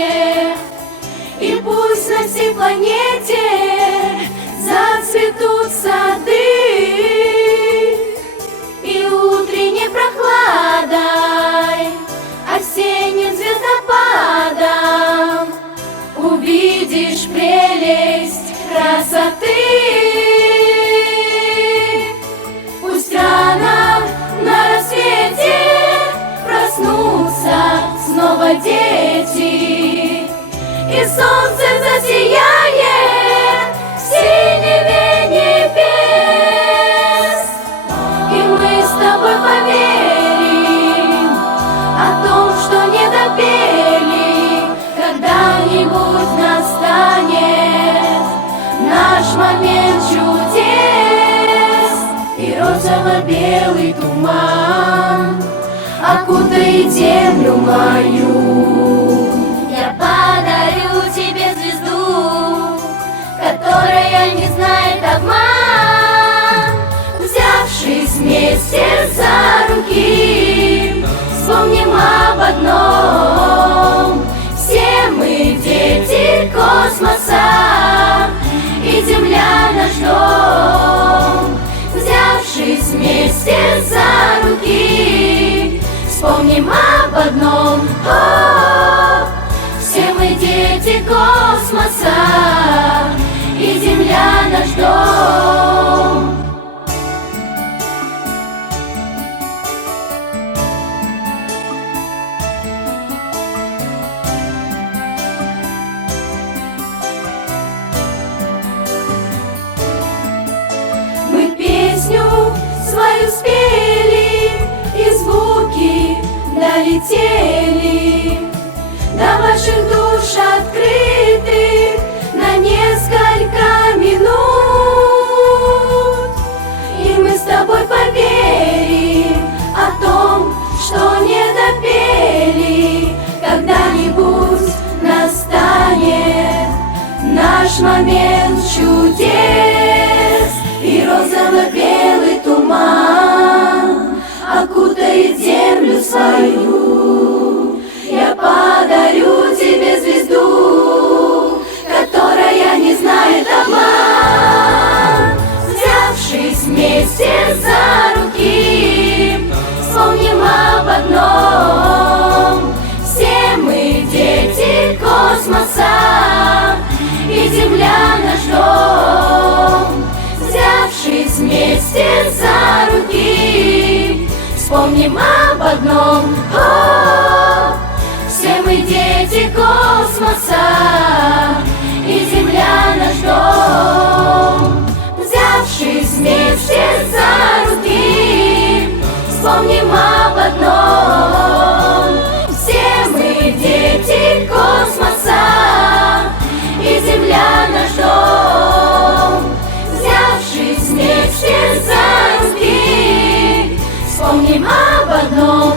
счастье, и пусть на всей планете зацветут сады, и утренней прохладой, осенним звездопадом увидишь прелесть красоты. Пусть рано на рассвете проснутся снова дети, и солнце засияет в синеве небес, и мы с тобой поверим о том, что не допели. Когда-нибудь настанет наш момент чудес, и розово-белый туман окутает землю мою. Я подарю тебе звезду, которая не знает обман. Взявшись вместе за руки, вспомним об одном: все мы дети космоса, и Земля наш дом. Взявшись вместе за руки, вспомним об одном: все мы дети космоса, и Земля наш дом. Мы песню свою спели, и звуки долетели до ваших душ открытых на несколько минут. И мы с тобой поверим о том, что не допели. Когда-нибудь настанет наш момент чудес, и розово-белый туман окутает землю свою. Я подарю тебе звезду, которая не знает обман. Взявшись вместе за руки, вспомним об одном: все мы дети космоса, и Земля наш дом. Взявшись вместе за руки, вспомним об одном: все мы дети космоса, и Земля наш дом. Взявшись вместе за руки, вспомним об одном: все мы дети космоса, и Земля наш дом. Взявшись вместе за руки, вспомним об одном: